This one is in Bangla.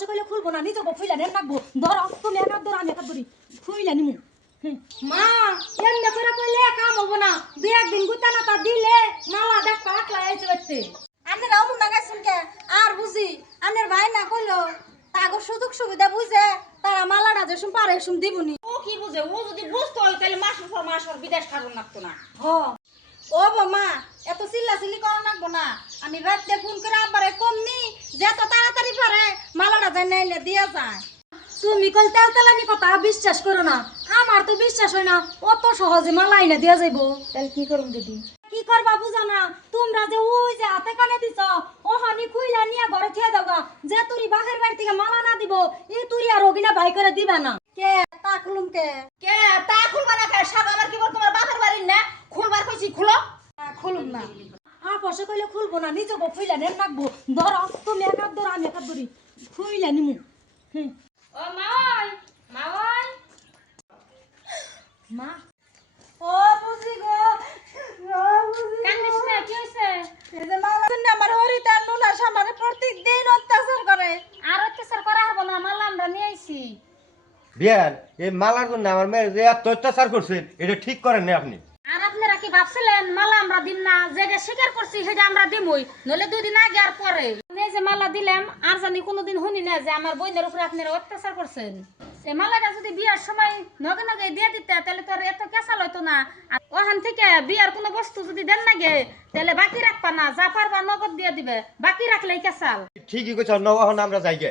আপসে কইলে খুলবো না, নিজে ফুইলা নেন রাখবো। ধরো তুমি একাত ধরো, আমি একাত ধরি, ফুইলা নিমু। মা এমনি করে কইলে কাম হবো না, দুই একদিন গুতানা তা দিলে মালা দেখ পাকলা আইছে বাড়তে। আনের অমন নাগাইছুন কে আর বুঝি আনের ভাই না কইলো তাগো সুযোগ সুবিধা বুঝে তারা মালাটা যে সুম পারে সুম দিবনি। ও কি বুঝে? ও যদি বুঝতো তাহলে মাসের পর মাস ওর বিদেশ খাবো লাগতো না। হ ও বৌমা এত চিল্লাচিল্লি করা লাগবো না, আমি রাতে ফোন করে আবারে কমনি যে এত তাড়াতাড়ি পারে মালাটা যাই নাইলে দিয়া যায়। তুমি কল তেলতেলানি কথা বিশ্বাস করো না, আমার তো বিশ্বাস হয় না অত সহজে মালাই না দিয়া যাইবো। তাহলে কি করব দিদি? কি করবা বুঝো না, তোমরা যে ওই যে হাতে কানে দিছ ওহানি খুইলা নিয়া ঘরে থিয়ে দাওগা। যে তুরি বাহের বাড়ি থেকে মালা না দিব এই তুরি আর ওগিনা ভাই করে দিবা না। কে তাকলুম কে কে তা খুলবা না? কে সাব আমার কি বল তোমার বাপের বাড়ির না? খুলবার কইছি খুলো। খুলুম না। আপসে কইলে খুলবো না, নিজে ফুইলা নেন রাখবো। ধরো তুমি একাত ধরো, আমি একাত ধরি, ফুইলা নিমু। ও মাওই মাওই মা ও বুঝি গো, ও বুঝি কান্দিস না, কি হইছে? এই যে মালা শুনে আমার হরিতার নুনা সামারে প্রত্যেকদিন অত্যাচার করে। আর অত্যাচার করা হবো না, মালা আমরা নিয়ে আইছি। বিয়ান এই মালার জন্য আমার মেয়ের যে এত অত্যাচার করছেন এটা ঠিক করেন না আপনি। আর আপনারা কি ভাবছিলেন মালা আমরা দিন না? যেটা স্বীকার করছি সেটা আমরা দিমই, নইলে 2 দিন আগে আর পরে। এই যে মালা দিলাম আর জানি কোনোদিন শুনি না যে আমার বোনের উপরে আপনারা অত্যাচার করছেন। এই মালাটা যদি বিয়ার সময় নগে নগে দিয়ে দিতে তাহলে তো আর এত কেঁচাল হইতো না। আর ওখান থেকে বিয়ার কোনো বস্তু যদি দেন নাগে তাহলে বাকি রাখবা না, যা পারবা নগদ দিয়ে দিবে, বাকি রাখলেই কেঁচাল। ঠিকই কইছ, নগহন আমরা যাইগে।